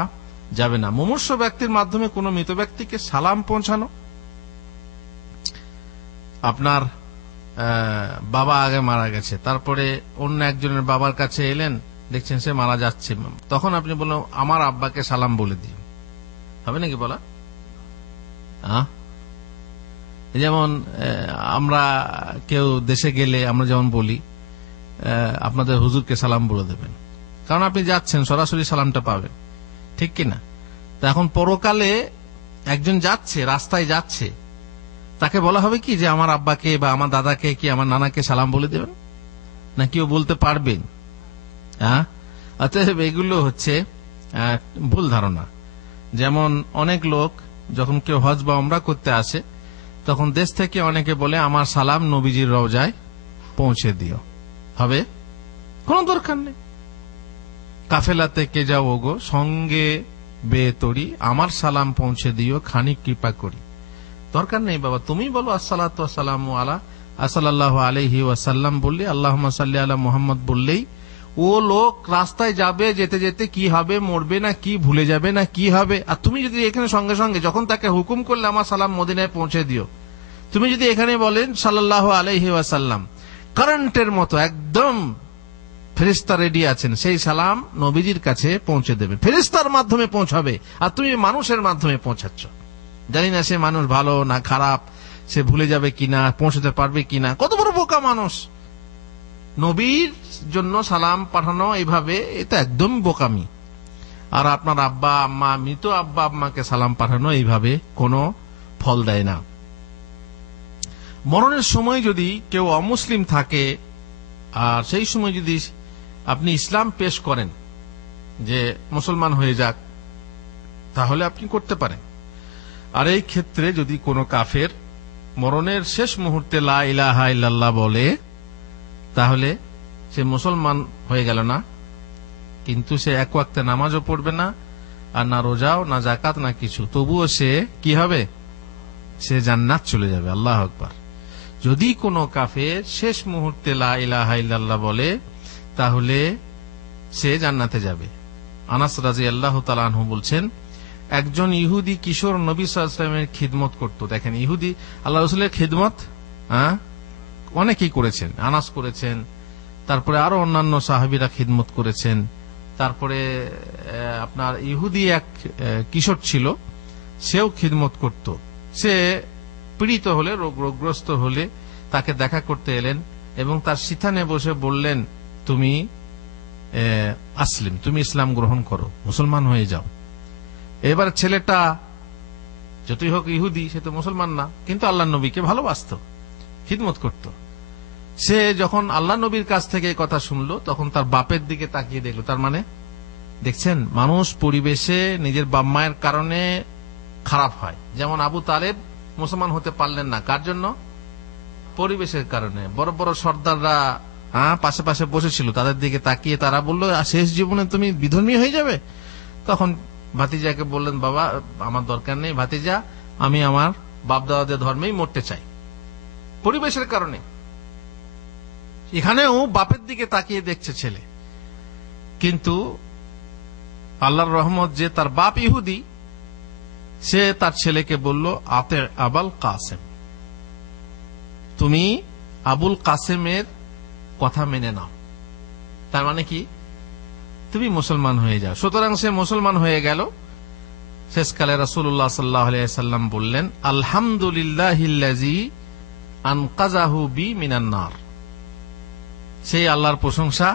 যাবে না। মুমূর্ষু ব্যক্তির মাধ্যমে কোনো মৃত ব্যক্তিকে সালাম পৌঁছানো, আপনার বাবা আগে মারা গেছে, তারপরে অন্য একজনের বাবার কাছে এলেন, দেখছেন সে মারা যাচ্ছে, তখন আপনি বললেন আমার আব্বাকে সালাম বলে দিন, হবে নাকি বলা? যেমন আমরা কেউ দেশে গেলে আমরা যেমন বলি, আপনাদের হুজুরকে সালাম বলে দেবেন, কারণ আপনি যাচ্ছেন, সরাসরি সালামটা পাবেন, ঠিক কিনা? তা এখন পরকালে একজন যাচ্ছে, রাস্তায় যাচ্ছে, তাকে বলা হবে কি যে আমার আব্বাকে বা আমার দাদাকে কি আমার নানাকে সালাম বলে দেবেন? না কেউ বলতে পারবেন? অতএব এগুলো হচ্ছে ভুল ধারণা। যেমন অনেক লোক যখন কেউ হজ বা উমরা করতে আসে, তখন দেশ থেকে অনেকে বলে আমার সালাম নবীজির রওজায় পৌঁছে দিও। হবে? কোন দরকার নেই। কাফেলাতে কে যাও গো, সঙ্গে বেতরি, আমার সালাম পৌঁছে দিও, খানিক কৃপা করি। দরকার নেই বাবা, তুমি বলো আসসালাতু ওয়াসসালামু আলা সাল্লাল্লাহু আলাইহি ওয়াসাল্লাম বললে, আল্লাহুম্মা সাল্লি আলা মুহাম্মদ বললেই ও লোক রাস্তায় যাবে, যেতে যেতে কি হবে, মরবে না কি, ভুলে যাবে না কি হবে। আর তুমি যদি এখানে সঙ্গে সঙ্গে যখন তাকে হুকুম করলে আমার সালাম মদিনায় পৌঁছে দিও, তুমি যদি এখানে বলেন সাল্লাল্লাহু আলাইহি ওয়াসাল্লাম, কারেন্টের মতো একদম ফেরেশতা রেডি আছেন, সেই সালাম নবীজির কাছে পৌঁছে দেবে, ফেরেশতার মাধ্যমে পৌঁছাবে, আর তুমি মানুষের মাধ্যমে পৌঁছাচ্ছ। জানি না সে মানুষ ভালো না খারাপ, সে ভুলে যাবে কিনা, পৌঁছতে পারবে কিনা, কত বড় বোকা মানুষ। নবীর জন্য সালাম পাঠানো এইভাবে, এটা একদম বোকামি। আর আপনার আব্বা আম্মা, মৃত আব্বা আম্মাকে সালাম পাঠানো এইভাবে কোনো ফল দেয় না। মরণের সময় যদি কেউ অমুসলিম থাকে আর সেই সময় যদি আপনি ইসলাম পেশ করেন যে মুসলমান হয়ে যাক, তাহলে আপনি করতে পারেন। আর এই ক্ষেত্রে যদি কোনো কাফের মরণের শেষ মুহূর্তে লা ইলাহা ইল্লাল্লাহ বলে, তাহলে সে মুসলমান হয়ে গেল না, কিন্তু সে এক ওয়াক্তে নামাজও পড়বে না, আর না রোজাও, না যাকাত, না কিছু, তবুও সে কি হবে? সে জান্নাত চলে যাবে। আল্লাহু আকবার। যদি কোনো কাফের শেষ মুহূর্তে লা ইলাহা ইল্লাল্লাহ বলে, তাহলে সে জান্নাতে যাবে। আনাস রাদিয়াল্লাহু তাআলা আনহু বলছেন, একজন ইহুদি কিশোর নবী সাল্লাল্লাহু আলাইহি ওয়াসাল্লামের খিদমত করত। দেখেন, ইহুদি আল্লাহ রাসূলের খিদমত অনেকেই করেছেন, আনাস করেছেন, তারপরে আরো অন্যান্য সাহাবীরা খিদমত করেছেন। তারপরে আপনার ইহুদি এক কিশোর ছিল, সেও খিদমত করত। সে পীড়িত হলে, রোগগ্রস্ত হলে তাকে দেখা করতে এলেন এবং তার সিথানে বসে বললেন, তুমি আসলিম, তুমি ইসলাম গ্রহণ করো, মুসলমান হয়ে যাও। এবার ছেলেটা যতই হোক ইহুদি, সে তো মুসলমান না, কিন্তু আল্লাহ নবীকে ভালোবাসত, খিদমত করত। সে যখন আল্লাহ নবীর কাছ থেকে এই কথা শুনলো, তখন তার বাপের দিকে তাকিয়ে দেখলো। তার মানে দেখছেন, মানুষ পরিবেশে নিজের বাপ মায়ের কারণে খারাপ হয়। যেমন আবু তালেব মুসলমান হতে পারলেন না, কার জন্য? পরিবেশের কারণে। বড় বড় সর্দাররা পাশে পাশে বসেছিল, তাদের দিকে তাকিয়ে তারা বললো, শেষ জীবনে তুমি বিধর্মী হয়ে যাবে। তখন ভাতিজাকে বললেন, বাবা আমার দরকার নেই ভাতিজা, আমি আমার বাপ দাদাদের ধর্মেই মরতে চাই। পরিবেশের কারণে। এখানেও বাপের দিকে তাকিয়ে দেখছে ছেলে, কিন্তু আল্লাহর রহমত যে তার বাপ ইহুদি, সে তার ছেলেকে বলল, আতে আবুল কাসেম, তুমি আবুল কাসেমের কথা মেনে নাও। তার মানে কি? তুমি মুসলমান হয়ে যাও। সুতরাং সে মুসলমান হয়ে গেল। শেষকালে রাসূলুল্লাহ সাল্লাল্লাহু আলাইহি ওয়াসাল্লাম বললেন, আলহামদুলিল্লাহিল্লাযী আনকাযাহু বি মিনান নার। সেই আল্লাহর প্রশংসা,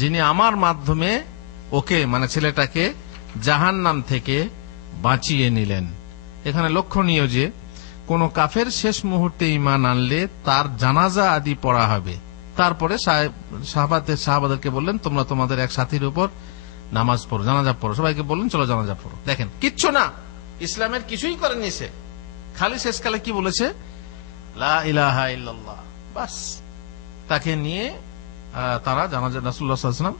যিনি আমার মাধ্যমে ওকে, মানে ছেলেটাকে, জাহান্নাম থেকে বাঁচিয়ে নিলেন। এখানে লক্ষণীয় যে কোন কাফের শেষ মুহূর্তে ঈমান আনলে তার জানাজা আদি পড়া হবে। তারপরে সাহাবাদেরকে বললেন, তোমরা তোমাদের এক সাথীর উপর নামাজ পড়ো, জানাজা পড়ো। সবাইকে বললেন, চলো জানাজা পড়ো। দেখেন, কিচ্ছু না, ইসলামের কিছুই করেনি সে, খালি শেষকালে কি বলেছে? লা ইলাহা ইল্লাল্লাহ। বাস, তাকে নিয়ে তারা জানাজা, রাসূলুল্লাহ সাল্লাল্লাহু আলাইহি ওয়াসাল্লাম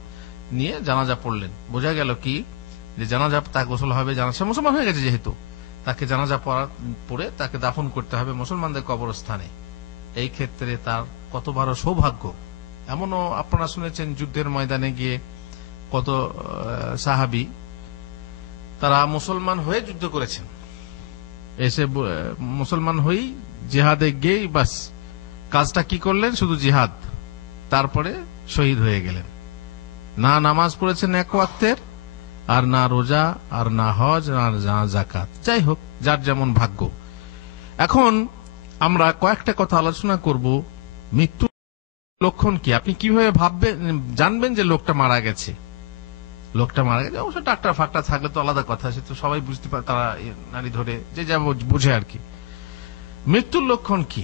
নিয়ে জানাজা পড়লেন। বোঝা গেল কি, যে জানাজা তার গোসল হবে, জানাজা মুসলমান হয়ে গেছে যেহেতু, তাকে জানাজা পড়ে তাকে দাফন করতে হবে মুসলমানদের কবরস্থানে। এই ক্ষেত্রে তার কত বড় সৌভাগ্য। এমনও আপনারা শুনেছেন, যুদ্ধের ময়দানে গিয়ে কত সাহাবী তারা মুসলমান হয়ে যুদ্ধ করেছেন, এসে মুসলমান হয়েই জিহাদে গিয়েই বাস কাজটা কি করলেন, শুধু জিহাদ, তারপরে শহীদ হয়ে গেলেন। না নামাজ পড়েছেন এক ওয়াক্তের, আর না রোজা, আর না হজ, আর না যাকাত। যাই হোক, যার যেমন ভাগ্য। এখন আমরা কয়েকটা কথা আলোচনা করব। মৃত্যু লক্ষণ কি? আপনি কিভাবে ভাববেন, জানবেন যে লোকটা মারা গেছে? লোকটা মারা গেছে, অবশ্য ডাক্তার ফাক্তার থাকলে তো আলাদা কথা, সে তো সবাই বুঝতে পারে, তারা নারী ধরে যে যা বুঝে আর কি। মৃত্যুর লক্ষণ কি?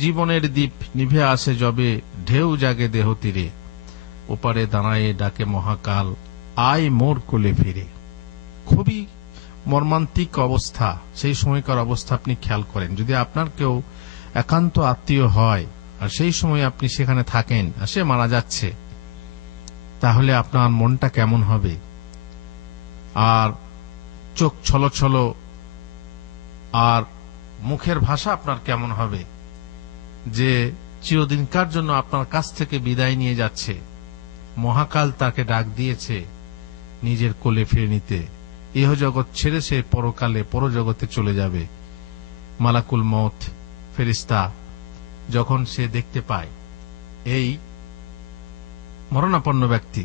জীবনের দ্বীপ নিভে আসে যবে, ঢেউ জাগে দেহ তীরে, ওপারে দাঁড়ায় ডাকে মহাকাল, আয় মোর কোলে ফিরে। খুবই মর্মান্তিক অবস্থা, সেই সময়কার অবস্থা আপনি খেয়াল করেন। যদি আপনার কেউ একান্ত আত্মীয় হয় আর সেই সময় আপনি সেখানে থাকেন আর সে মারা যাচ্ছে, তাহলে আপনার মনটা কেমন হবে? আর চোখ ছলছল আর মুখের ভাষা আপনার কেমন হবে যে চিরদিনকার জন্য আপনার কাছ থেকে বিদায় নিয়ে যাচ্ছে। মহাকাল তাকে ডাক দিয়েছে নিজের কোলে ফিরে নিতে। ইহ জগৎ ছেড়ে সে পরকালে পরজগতে চলে যাবে। মালাকুল মউত ফেরেশতা যখন সে দেখতে পায় এই মরণাপন্ন ব্যক্তি,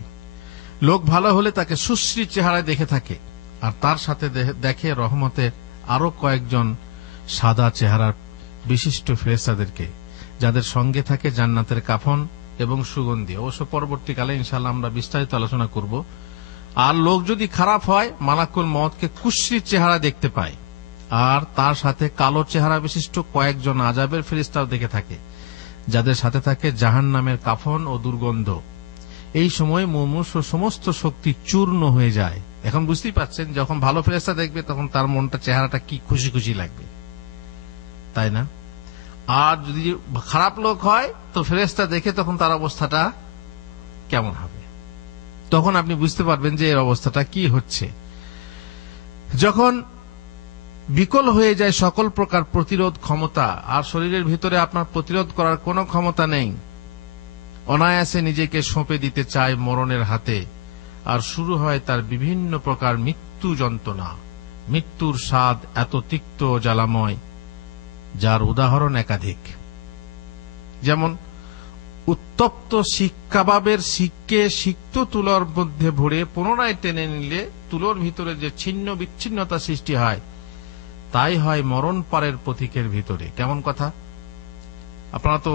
লোক ভালো হলে তাকে সুশ্রী চেহারায় দেখে থাকে, আর তার সাথে দেখে রহমতের আরো কয়েকজন সাদা চেহারার বিশিষ্ট ফেরেশতাদেরকে, যাদের সঙ্গে থাকে জান্নাতের কাফন এবং সুগন্ধি। অবশ্য পরবর্তীকালে ইনশাআল্লাহ আমরা বিস্তারিত আলোচনা করব। আর লোক যদি খারাপ হয়, মালাকুল মউতকে কুশ্রী চেহারা দেখতে পায়, আর তার সাথে কালো চেহারা বিশিষ্ট কয়েকজন আযাবের ফেরেশতাও দেখে থাকে, যাদের সাথে থাকে জাহান্নামের কাফন ও দুর্গন্ধ। এই সময় মুমূর্ষ সমস্ত শক্তি চূর্ণ হয়ে যায়। এখন বুঝতেই পারছেন, যখন ভালো ফেরেশতা দেখবে তখন তার মনটা, চেহারাটা কি খুশি খুশি লাগবে, তাই না? আর যদি খারাপ লোক হয় তো ফেরেশতা দেখে তখন তার অবস্থাটা কেমন হবে, তখন আপনি বুঝতে পারবেন যে এর অবস্থাটা কি হচ্ছে। যখন বিকল হয়ে যায় সকল প্রকার প্রতিরোধ ক্ষমতা, আর শরীরের ভিতরে আপনার প্রতিরোধ করার কোনো ক্ষমতা নেই, অনায়াসে নিজেকে সঁপে দিতে চায় মরণের হাতে, আর শুরু হয় তার বিভিন্ন প্রকার মৃত্যু যন্ত্রণা। মৃত্যুর স্বাদ এত তিক্ত ও জ্বালাময়, যার উদাহরণ একাধিক। যেমন উত্তপ্ত শিক কাবাবের শিককে সিক্ত তুলোর মধ্যে ভরে পুনরায় টেনে নিলে তুলোর ভিতরে যে ছিন্ন বিচ্ছিন্নতা সৃষ্টি হয়, তাই হয় মরণ পারের প্রতীকের ভিতরে। কেমন কথা! আপনারা তো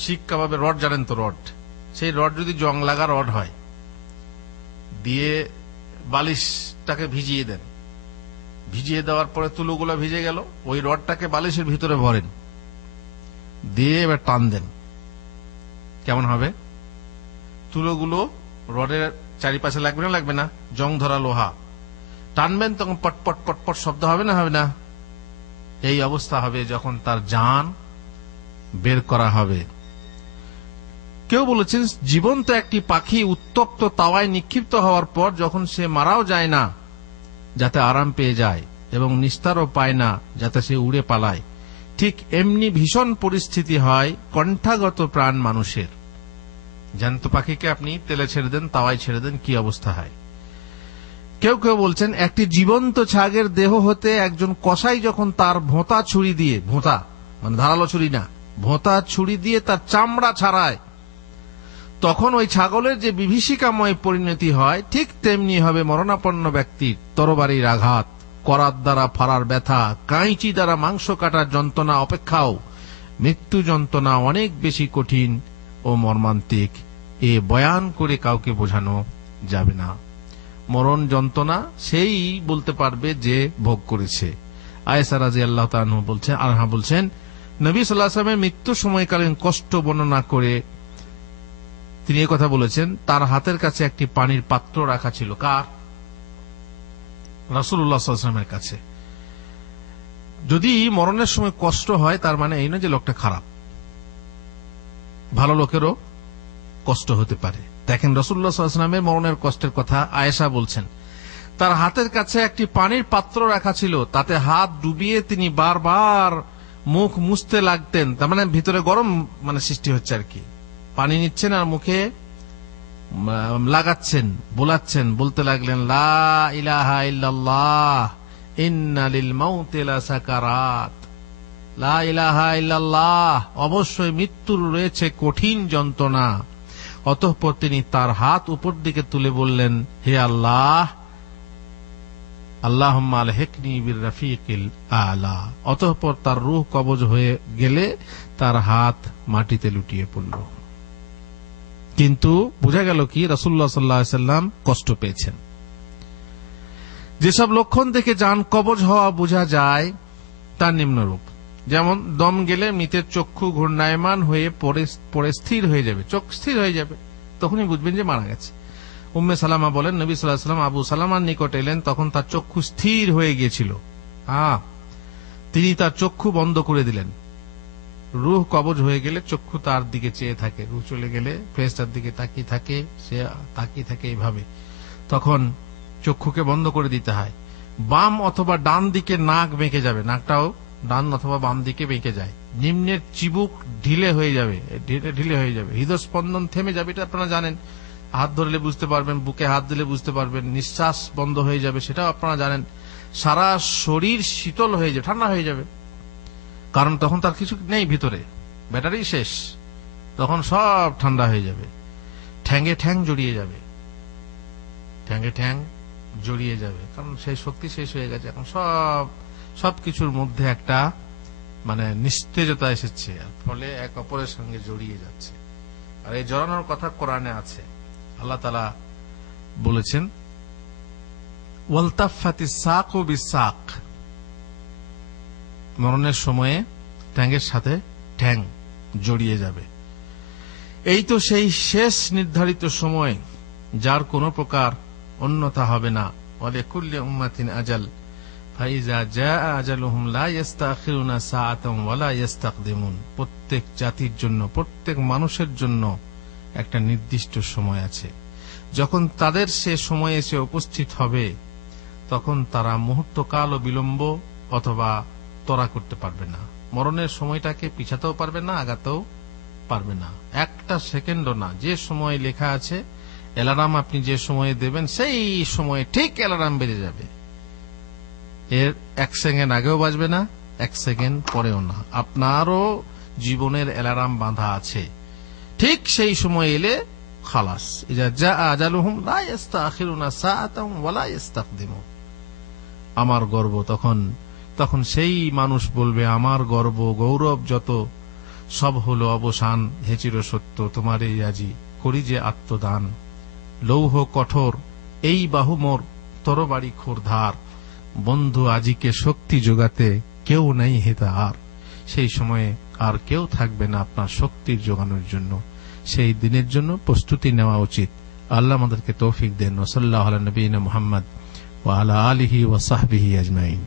শিক কাবাবের রড জানেন তো, রড, সেই রড যদি জং লাগা রড হয়, দিয়ে বালিশটাকে ভিজিয়ে দেন, ভিজিয়ে দেওয়ার পরে তুলোগুলো ভিজে গেল, ওই রডটাকে বালিশের ভিতরে ভরেন, দিয়ে এবার টান দেন, কেমন হবে? তুলোগুলো রডের চারিপাশে লাগবে না লাগবে না? জং ধরা লোহা, টানবেন তখন পটপট পটপট শব্দ হবে না হবে না? এই অবস্থা হবে যখন তার জান বের করা হবে। কেউ বলেছেন জীবন্ত একটি পাখি উত্তপ্ত তাওয়ায় নিক্ষিপ্ত হওয়ার পর যখন সে মারাও যায় না যাতে আরাম পেয়ে যায়, এবং নিস্তারও পায় না যাতে সে উড়ে পালায়, ঠিক এমনি ভীষণ পরিস্থিতি হয় কণ্ঠাগত প্রাণ মানুষের। জ্যান্ত পাখিকে আপনি তেলে ছেড়ে দেন, তাওয়ায় ছেড়ে দেন, কি অবস্থা হয়। কেউ কেউ বলছেন একটি জীবন্ত ছাগের দেহ হতে একজন কসাই যখন তার ভোঁতা ছুরি দিয়ে, ভোঁতা মানে ধারালো ছুরি না, ভোঁতা ছুরি দিয়ে তার চামড়া ছাড়ায়, তখন ওই ছাগলের যে বিভীষিকাময় পরিণতি হয়, ঠিক তেমনি হবে মরণাপন্ন ব্যক্তির তরবারির আঘাত, করাত দ্বারা ফাড়ার ব্যথা, কাঁইচি দ্বারা মাংস কাটার যন্ত্রণা অপেক্ষাও মৃত্যু যন্ত্রণা অনেক বেশি কঠিন ও মর্মান্তিক। এ বয়ান করে কাউকে বোঝানো যাবে না। মরণ যন্ত্রণা সেই বলতে পারবে যে ভোগ করেছে। আয়েশা রাদিয়াল্লাহু তাআলা আনহা বলছেন, নবী সাল্লাল্লাহু আলাইহি ওয়াসাল্লামের মৃত্যু সময়কালীন কষ্ট বর্ণনা করে তিনি এই কথা বলেছেন, তার হাতের কাছে একটি পানির পাত্র রাখা ছিল। কার? রাসূলুল্লাহ সাল্লাল্লাহু আলাইহি ওয়াসাল্লামের কাছে। যদি মরণের সময় কষ্ট হয়, তার মানে এই নয় যে লোকটা খারাপ, ভালো লোকেরও কষ্ট হতে পারে। দেখেন রাসূলুল্লাহ সাল্লাল্লাহু আলাইহি ওয়াসাল্লামের মরণের কষ্টের কথা আয়েশা বলছেন, তার হাতের কাছে একটি পানির পাত্র রাখা ছিল, তাতে হাত ডুবিয়ে তিনি বারবার মুখ মুছতে লাগতেন। তার মানে ভিতরে গরম সৃষ্টি হচ্ছে আর কি, পানি নিচ্ছেন আর মুখে লাগাচ্ছেন, বোলাচ্ছেন, বলতে লাগলেন লা ইলাহা ইল্লাল্লাহ ইন্না লিল মাউতি লাসাকারাত, লা ইলাহা ইল্লাল্লাহ, অবশ্যই মৃত্যুর রয়েছে কঠিন যন্ত্রণা। অতঃপর তিনি তার হাত উপর দিকে তুলে বললেন, হে আল্লাহ, আল্লাহুম্মা আলহিকনি বির রাফিকিল আলা। অতঃপর তার রূহ কবজ হয়ে গেলে তার হাত মাটিতে লুটিয়ে পড়ল। কিন্তু বোঝা গেল কি, রাসূলুল্লাহ সাল্লাল্লাহু আলাইহি ওয়াসাল্লাম কষ্ট পেয়েছেন। যেসব লক্ষণ দেখে জান কবজ হওয়া বোঝা যায় তার নিম্নরূপ। যেমন দম গেলে মৃতের চক্ষু ঘূর্ণায়মান হয়ে পড়ে স্থির হয়ে যাবে, চোখ স্থির হয়ে যাবে, তখনই বুঝবেন যে মারা গেছে। উম্মে সালামা বলেন, নবী সাল্লাল্লাহু আলাইহি ওয়াসাল্লাম আবু সালামার নিকট এলেন, তখন তার চক্ষু স্থির হয়ে গিয়েছিল। তিনি তার চক্ষু বন্ধ করে দিলেন। রূহ কবজ হয়ে গেলে চক্ষু তার দিকে চেয়ে থাকে, রূহ চলে গেলে ফেরেশতার দিকে তাকিয়ে থাকে, সে তাকিয়ে থাকে এইভাবে। তখন চক্ষুকে বন্ধ করে দিতে হয়। বাম অথবা ডান দিকে নাক বেঁকে যাবে, নাকটাও ডান অথবা বাম দিকে বেঁকে যায়। নিম্নের চিবুক ঢিলে হয়ে যাবে, হৃদয় স্পন্দন থেমে যাবে, এটা আপনারা জানেন। হাত ধরলে বুঝতে পারবেন, বুকে হাত দিলে বুঝতে পারবেন। নিঃশ্বাস বন্ধ হয়ে যাবে, সেটাও আপনারা জানেন। সারা শরীর শীতল হয়ে যাবে, ঠান্ডা হয়ে যাবে, কারণ তখন তার কিছু নেই ভিতরে, ব্যাটারি শেষ, তখন সব ঠান্ডা হয়ে যাবে। ঠ্যাঙ্গে ঠ্যাং জড়িয়ে যাবে, ঠ্যাঙ্গে ঠ্যাং জড়িয়ে যাবে, কারণ সেই শক্তি শেষ হয়ে গেছে। এখন সবকিছুর মধ্যে একটা নিস্তেজতা এসেছে, ফলে এক অপরের সঙ্গে জড়িয়ে যাচ্ছে। আর এই জড়ানোর কথা কোরআনে আছে। আল্লাহ তাআলা বলেছেন, ওয়ালতাফাতিস সাকু বিসাক, মরণের সময়ে ঠ্যাঙ্গের সাথে ঠ্যাং জড়িয়ে যাবে। এই তো সেই শেষ নির্ধারিত সময়, যার কোনো প্রকার অন্যথা হবে না। ওয়ালিকুল্লি উম্মাতিন আজাল ফাইজা জাআ আজালুহুম লা ইস্তাখিরুনা সাআতান ওয়া লা ইস্তাকদিমুন। প্রত্যেক জাতির জন্য, প্রত্যেক মানুষের জন্য একটা নির্দিষ্ট সময় আছে। যখন তাদের সে সময় এসে উপস্থিত হবে, তখন তারা মুহূর্তকালও বিলম্ব অথবা তরা করতে পারবে না। মরণের সময়টাকে পিছাতেও পারবে না, আগাতেও পারবে না, একটা সেকেন্ডও না। যে সময় লেখা আছে, অ্যালার্ম আপনি যে সময়ে দেবেন, সেই সময়ে ঠিক অ্যালার্ম বেজে যাবে। এর এক সেকেন্ড আগেও বাজবে না, এক সেকেন্ড পরেও না। আপনারও জীবনের অ্যালার্ম বাঁধা আছে, ঠিক সেই সময় এলে খালাস। ইজা জাআ আজালুহুম লা ইস্তাখিরুনা সাআতান ওয়া লা ইস্তাকদিমুন। আমার গর্ব, তখন সেই মানুষ বলবে, আমার গর্ব গৌরব যত সব হলো অবসান, হে চিরসত্য তোমারই আজি করি যে আত্মদান। লৌহ কঠোর এই বাহু মোর, তরবারি খোরধার, বন্ধু আজিকে শক্তি যোগাতে কেউ নেই হেতা আর। সেই সময়ে আর কেউ থাকবে না আপনার শক্তির যোগানোর জন্য। সেই দিনের জন্য প্রস্তুতি নেওয়া উচিত। আল্লাহ আমাদেরকে তৌফিক দেন। ওয়া সাল্লাল্লাহু আলা নবিয়িনা মুহাম্মদ ওয়া আলা আলিহি ওয়া সাহবিহি আজমাইন।